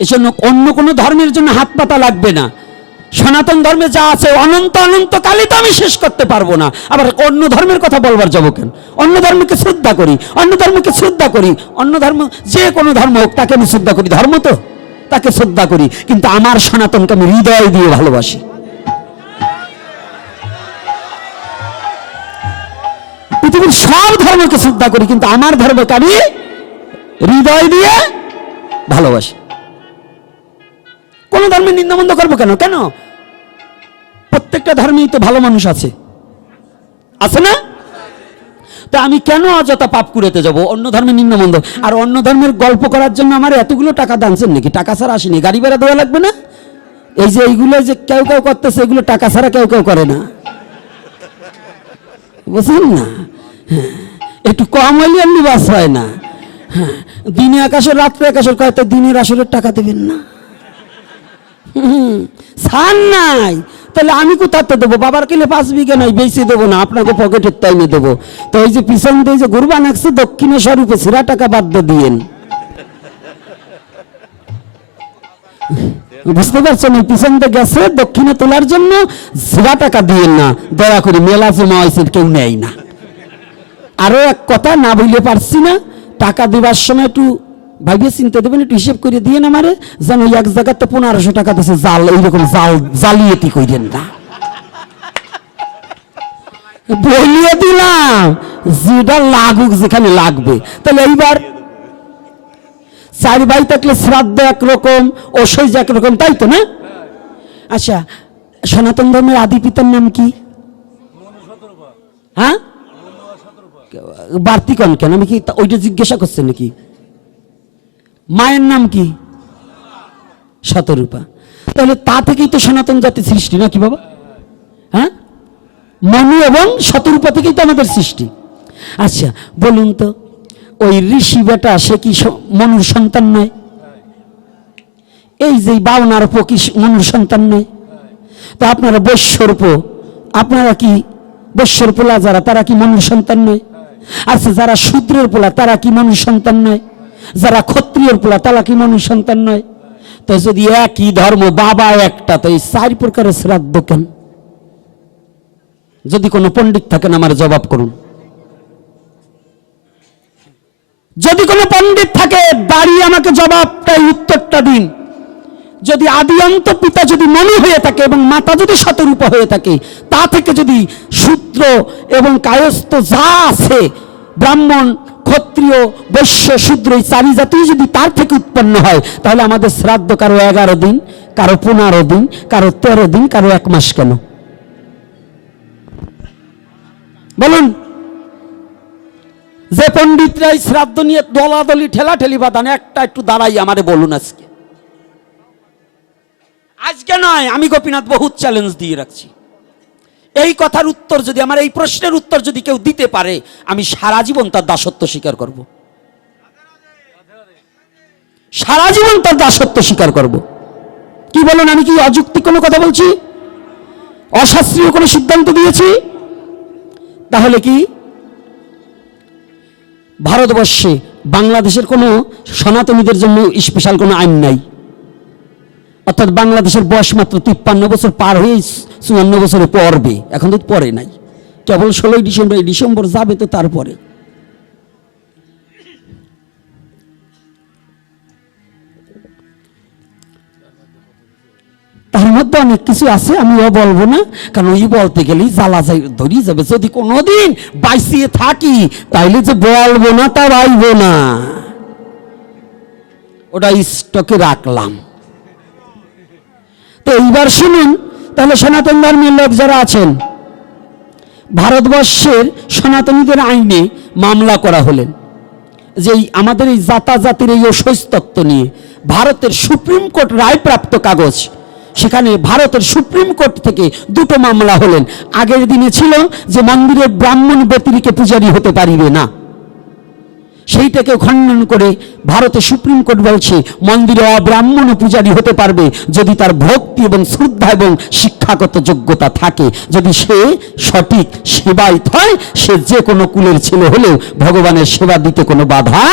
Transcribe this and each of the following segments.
এজন্য অন্য কোনো ধর্মের জন্য হাত পাতা লাগবে না। সনাতন ধর্মে যা আছে, অনন্ত অনন্ত কালে তো আমি শেষ করতে পারব না। আবার অন্য ধর্মের কথা বলবার যাব কেন? অন্য ধর্মকে শ্রদ্ধা করি, অন্য ধর্মকে শ্রদ্ধা করি, অন্য ধর্ম, যে কোনো ধর্ম হোক, তাকে আমি শ্রদ্ধা করি। ধর্ম তো, তাকে শ্রদ্ধা করি। কিন্তু আমার সনাতনকে আমি হৃদয় দিয়ে ভালোবাসি। পৃথিবীর সব ধর্মকে শ্রদ্ধা করি, কিন্তু আমার ধর্মকে আমি হৃদয় দিয়ে ভালোবাসি। ধর্মের নিন্দামন্দ করব কেন? কেন? প্রত্যেকটা ধর্মেই তো ভালো মানুষ আছে। আছে না? তা আমি কেন অযথা পাপ কুড়েতে যাব? অন্য ধর্মের নিম্নমন্দ আর অন্য ধর্মের গল্প করার জন্য আমার এতগুলো টাকা দানছেন নাকি? টাকা ছাড়া আসেনি। গাড়ি ভাড়া দেওয়া লাগবে না? এই যে এইগুলো যে কেউ কেউ করতেছে এগুলো টাকা ছাড়া কেউ কেউ করে না। বুঝলেন না? হ্যাঁ, একটু কম হইলে এমনি বাস হয় না। হ্যাঁ, দিনে আকাশের রাত্রে আকাশের কয়তো দিনের আসলের টাকা দেবেন না। সার নাই। তাহলে আমি কোথাতে দেবো? বাবার কিলে পাঁচ বিঘে নাই, বেশি দেবো না, আপনাকে পকেটের টাইমে দেবো। তো এই যে পিছন দিয়ে যে গুরবান আসছে দক্ষিণেশ্বর রূপে সিরা টাকা বাদ দিয়ে দিয়েন। বুঝতে পারছেন? পিছন দিয়ে গেছে, দক্ষিণে তোলার জন্য সিরা টাকা দিয়েন না। দয়া করে মেলা জমা হয়েছে, কেউ নেয় না। আরও এক কথা, না বললে পারছি না। টাকা দেবার সময় একটু ভাবিয়ে চিন্তা দেবেন, একটু হিসেব করে দিয়ে না মারে যেন এক জায়গাতে পনেরোশো টাকা দিচ্ছে জাল, এইরকম জাল, জালিয়াতি কইরেন না। বলিয়ে দিলাম, যেটা লাগুক যেখানে লাগবে। তাহলে এইবার চার থাকলে শ্রাদ্ধ একরকম ওসই একরকম, তাই তো না? আচ্ছা সনাতন ধর্মের আদি পিতার নাম কি? হ্যাঁ? বাড়তি কন? কেন আমি কি ওইটা জিজ্ঞাসা করছেন নাকি? মায়ের নাম কি? শতরূপা। তাহলে তা থেকেই তো সনাতন জাতির সৃষ্টি নাকি বাবা? হ্যাঁ? মনু এবং শতরূপা থেকেই তো আমাদের সৃষ্টি। আচ্ছা বলুন তো, ওই ঋষি বেটা, সে কি মনুর সন্তান নয়? এই যে বাউনার পকি মনুর সন্তান নয়? তো আপনারা বৈশ্যরূপ আপনারা কি বৈশ্যর পোলা যারা, তারা কি মনুর সন্তান নয়? আচ্ছা যারা শূদ্রের পোলা, তারা কি মনুর সন্তান নয়? যারা ক্ষত্রিয়র পোলা তারা কি মনুর সন্তান নয়। তো যদি একই ধর্ম, বাবা একটা, তো এই চার প্রকারের শ্রাদ্ধ কেন? যদি কোনো পণ্ডিত থাকেন, আমার জবাব করুন। যদি কোনো পণ্ডিত থাকে দাঁড়িয়ে আমাকে জবাবটাই উত্তরটা দিন। যদি আদি অন্ত পিতা যদি মনে হয়ে থাকে এবং মাতা যদি শতরূপ হয়ে থাকে, তা থেকে যদি সূত্র এবং কায়স্থ যা আছে, ব্রাহ্মণ ক্ষত্রিয়, বৈশ্য, শূদ্র এই চারি জাতি যদি তার থেকে উৎপন্ন হয়, তাহলে আমাদের শ্রাদ্ধ কারও এগারো দিন, কারও পনেরো দিন, কারও তেরো দিন, কারও এক মাস কেন? বলুন, যে পণ্ডিতরা এই শ্রাদ্ধ নিয়ে দলাদলি, ঠেলাঠেলি বাদান একটা একটু দাঁড়াই আমারে বলুন আজকে। আজকে নয়, আমি গোপীনাথ বহুত চ্যালেঞ্জ দিয়ে রাখছি। এই কথার উত্তর যদি আমার, এই প্রশ্নের উত্তর যদি কেউ দিতে পারে, আমি সারা জীবন তার দাসত্ব স্বীকার করব। সারা জীবন তার দাসত্ব স্বীকার করব। কি বলুন, আমি কি অযুক্তি কোনো কথা বলছি? অশাস্ত্রীয় কোনো সিদ্ধান্ত দিয়েছি? তাহলে কি? ভারতবর্ষে বাংলাদেশের কোনো সনাতনীদের জন্য স্পেশাল কোনো আইন নাই। অর্থাৎ বাংলাদেশের বয়স মাত্র তিপ্পান্ন বছর পার হয়ে চুয়ান্ন বছরে পড়বে। এখন তো পরে নাই। কেবল ষোলোই ডিসেম্বর, এই ডিসেম্বর যাবে তো তারপরে। তার মধ্যে অনেক কিছু আছে আমি ও বলব না। কারণ ওই বলতে গেলেই জ্বালা যাই ধরি যাবে। যদি কোনোদিন বাইসিয়ে থাকি, তাইলে যে বলব না, তা রাইব না। ওটা স্টকে রাখলাম। এইবার শুনুন, তাহলে সনাতন ধর্মের লোক যারা আছেন, ভারতবর্ষের সনাতনীদের আইনে মামলা করা হলেন, যে আমাদের এই জাতা জাতির এই অসস্তত্ব নিয়ে ভারতের সুপ্রিম কোর্ট রায়প্রাপ্ত কাগজ, সেখানে ভারতের সুপ্রিম কোর্ট থেকে দুটো মামলা হলেন। আগের দিনে ছিল যে মন্দিরের ব্রাহ্মণ ব্যতিরিকে পূজারী হতে পারিবে না। সেইটাকে খণ্ডন করে ভারতের সুপ্রিম কোর্ট বলছে, মন্দিরে অব্রাহ্মণ পূজারী হতে পারবে যদি তার ভক্তি এবং শ্রদ্ধা এবং শিক্ষাগত যোগ্যতা থাকে। যদি সে সঠিক সেবায়িত হয়, সে যে কোনো কুলের ছেলে হলেও ভগবানের সেবা দিতে কোনো বাধা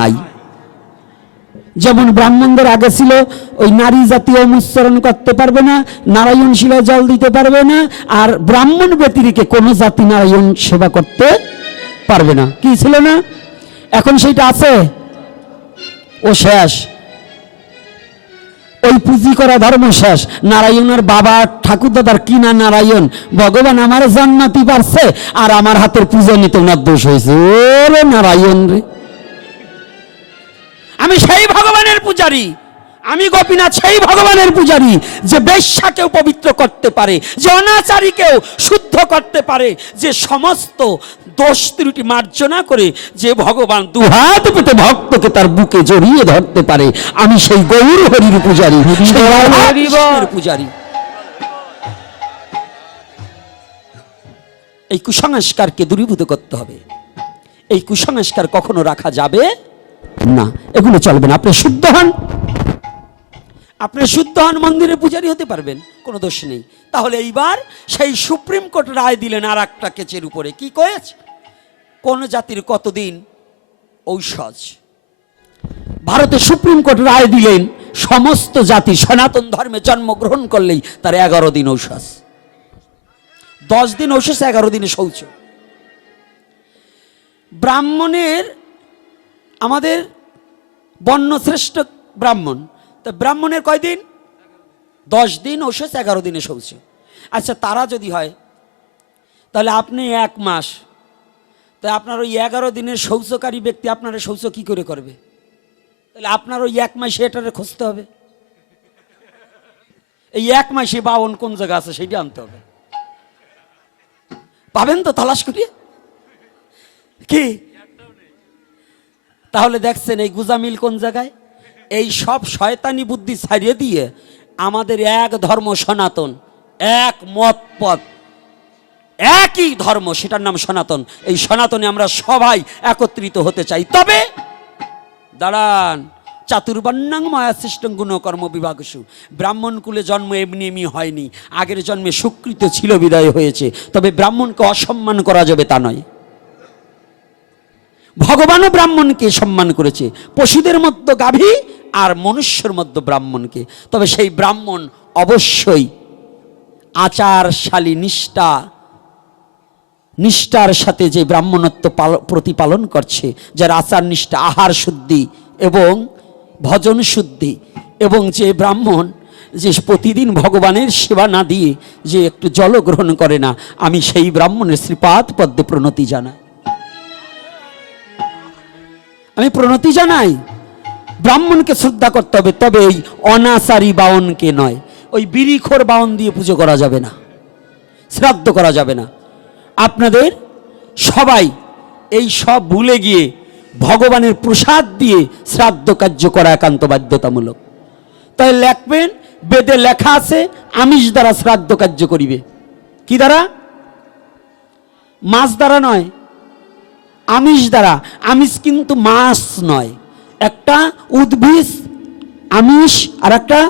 নাই। যেমন ব্রাহ্মণদের আগে ছিল, ওই নারী জাতীয় অনুসরণ করতে পারবে না নারায়ণ শিলায় জল দিতে পারবে না, আর ব্রাহ্মণ ব্যতিরিকে কোনো জাতি নারায়ণ সেবা করতে পারবে না। কি ছিল না? এখন সেইটা আছে? ও শেষ। ওই পুঁজি করা ধর্ম শেষ। নারায়ণের বাবা ঠাকুরদাদার কিনা নারায়ণ? ভগবান আমার জান্নাতি পারছে, আর আমার হাতের পুজো নিতে ওনার দোষ হয়েছে। ওরে নারায়ণ রে। আমি সেই ভগবানের পূজারি। আমি গোপীনাথ সেই ভগবানের পূজারি যে বেশ্যাকেও পবিত্র করতে পারে যে অনাচারীকেও শুদ্ধ করতে পারে যে সমস্ত দোষ ত্রুটি মার্জনা করে যে ভগবান দুহাত পেতে ভক্তকে তার বুকে জড়িয়ে ধরতে পারে আমি সেই গৌর হরির পূজারি পূজারি। এই কুসংস্কারকে দূরীভূত করতে হবে। এই কুসংস্কার কখনো রাখা যাবে না। এগুলো চলবে না। আপনি শুদ্ধ হন। আপনি শুদ্ধ হন মন্দিরে পূজারি হতে পারবেন, কোনো দোষ নেই। তাহলে এইবার সেই সুপ্রিম কোর্ট রায় দিলেন আর একটা কেচের উপরে। কি কয়েছে? কোন জাতির কতদিন ঔষধ? ভারতে সুপ্রিম কোর্ট রায় দিলেন, সমস্ত জাতি সনাতন ধর্মে জন্মগ্রহণ করলেই তার এগারো দিন ঔষধ। দশ দিন ঔষধ, এগারো দিনে শৌচ। ব্রাহ্মণের, আমাদের বর্ণশ্রেষ্ঠ ব্রাহ্মণ তা ব্রাহ্মণের কয়দিন? দশ দিন ঔষধ এগারো দিনে শৌচ আচ্ছা তারা যদি হয়, তাহলে আপনি এক মাস তাই আপনার ওই এগারো দিনের শৌচকারী ব্যক্তি আপনার শৌচ কি করে করবে? তাহলে আপনার ওই এক মাসে এটারে খুঁজতে হবে। এই এক মাসে বাউন কোন জায়গা আছে সেটা আনতে হবে। পাবেন তো তালাশ করিয়ে? কি? তাহলে দেখছেন এই গুজামিল কোন জায়গায়? এই সব শয়তানি বুদ্ধি ছাড়িয়ে দিয়ে আমাদের এক ধর্ম সনাতন, এক মত পথ, একই ধর্ম, সেটার নাম সনাতন। এই সনাতনে আমরা সবাই একত্রিত হতে চাই। তবে দাঁড়ান, চাতুর্বর্ণাং মায়া সৃষ্টং গুণকর্ম বিভাগসু। ব্রাহ্মণ কুলে জন্ম এমনি এমনি হয়নি, আগের জন্মে সুকৃত ছিল, বিদায় হয়েছে। তবে ব্রাহ্মণকে অসম্মান করা যাবে তা নয়। ভগবানও ব্রাহ্মণকে সম্মান করেছে। পশুদের মতো গাভী আর মনুষ্যর মধ্যে ব্রাহ্মণকে তবে সেই ব্রাহ্মণ অবশ্যই আচারশালী, নিষ্ঠা, নিষ্ঠার সাথে যে ব্রাহ্মণত্ব পাল- প্রতিপালন করছে, যার আচার, নিষ্ঠা, আহার শুদ্ধি এবং ভজন শুদ্ধি এবং যে ব্রাহ্মণ যে প্রতিদিন ভগবানের সেবা না দিয়ে যে একটু জল গ্রহণ করে না, আমি সেই ব্রাহ্মণের শ্রীপাদ পদ্মে প্রণতি জানাই। আমি প্রণতি জানাই। ব্রাহ্মণকে শ্রদ্ধা করতে হবে, তবে এই অনাচারী বাউনকে নয়। ওই বিড়িখোর বাউন দিয়ে পুজো করা যাবে না, শ্রাদ্ধ করা যাবে না। আপনাদের সবাই এই সব ভুলে গিয়ে ভগবানের প্রসাদ দিয়ে শ্রাদ্ধ কার্য করা একান্ত বাধ্যতামূলক। তাই লেখবেন, বেদে লেখা আছে, আমিষ দ্বারা শ্রাদ্ধ কার্য করিবে। কি দ্বারা? মাছ দ্বারা নয়, আমিষ দ্বারা। আমিষ কিন্তু মাছ নয়। একটা উদ্ভিদ, আমিষ আর একটা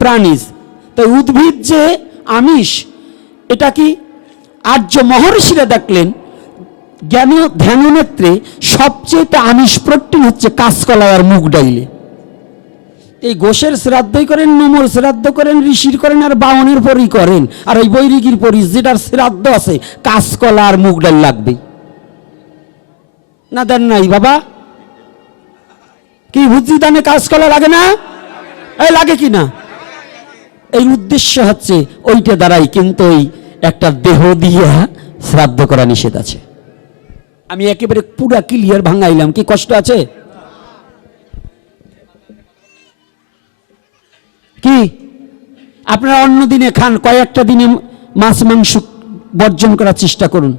প্রাণীজ। তাই উদ্ভিদ যে আমিষ, এটা কি আর্য মহর্ষিরা দেখলেন? জ্ঞান ধ্যাননেত্রে সবচেয়ে আমিষ প্রোটিন হচ্ছে কাঁচকলা আর মুগ ডাইলে। এই গোষের শ্রাদ্ধই করেন নমর শ্রাদ্ধ করেন, ঋষির করেন আর বাউনের পরই করেন। আর ওই বৈরিকির পরই যেটার শ্রাদ্ধ আছে, কাঁচকলা আর মুগ ডাল লাগবেই। না দেন নাই বাবা। কি বুদ্ধি দানে কাজ করা লাগে না? এই লাগে কি না? এই উদ্দেশ্য হচ্ছে ওইটা দ্বারাই কিন্তু ওই একটা দেহ দিয়া শ্রাদ্ধ করা নিষেধ আছে। আমি একেবারে পুরা ক্লিয়ার ভাঙাইলাম। কি কষ্ট আছে? কি? আপনারা অন্য দিনে খান, কয়েকটা দিনে মাছ মাংস বর্জন করার চেষ্টা করুন।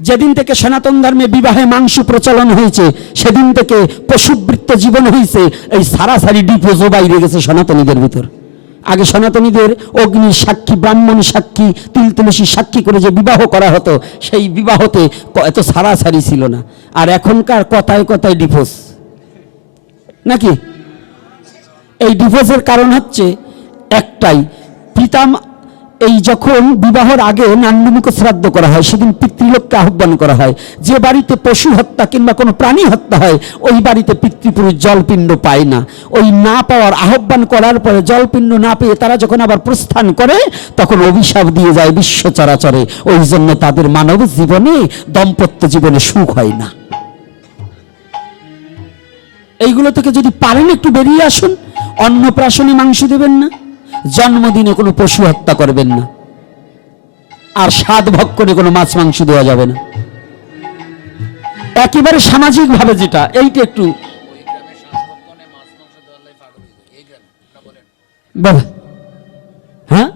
যেদিন থেকে সনাতন ধর্মে বিবাহে মাংস প্রচলন হয়েছে, সেদিন থেকে পশুবৃত্ত জীবন হয়েছে, এই সারাসারি ডিপোজও বাইরে গেছে সনাতনীদের ভিতর। আগে সনাতনীদের অগ্নি সাক্ষী, ব্রাহ্মণ সাক্ষী তিল তুলসী সাক্ষী করে যে বিবাহ করা হতো, সেই বিবাহতে এত সারাসারি ছিল না। আর এখনকার কথায় কথায় ডিভোর্স নাকি? এই ডিভোর্সের কারণ হচ্ছে একটাই, পিতাম এই যখন বিবাহর আগে নান্ডমুখ শ্রাদ্ধ করা হয়, সেদিন পিতৃলোককে আহ্বান করা হয়, যে বাড়িতে পশু হত্যা কিংবা কোনো প্রাণী হত্যা হয়, ওই বাড়িতে পিতৃপুরুষ জলপিণ্ড পায় না। ওই না পাওয়ার আহ্বান করার পরে জলপিণ্ড না পেয়ে তারা যখন আবার প্রস্থান করে, তখন অভিশাপ দিয়ে যায় বিশ্ব চরাচরে। ওই জন্য তাদের মানব জীবনে, দম্পত্য জীবনে সুখ হয় না। এইগুলো থেকে যদি পারেন একটু বেরিয়ে আসুন। অন্নপ্রাশনে মাংস দেবেন না। জন্মদিনে কোনো পশু হত্যা করবেন না। আর স্বাদ ভক্ষণে কোনো মাছ মাংস দেওয়া যাবে না। একেবারে সামাজিকভাবে যেটা, এইটা একটু বাবা। হ্যাঁ?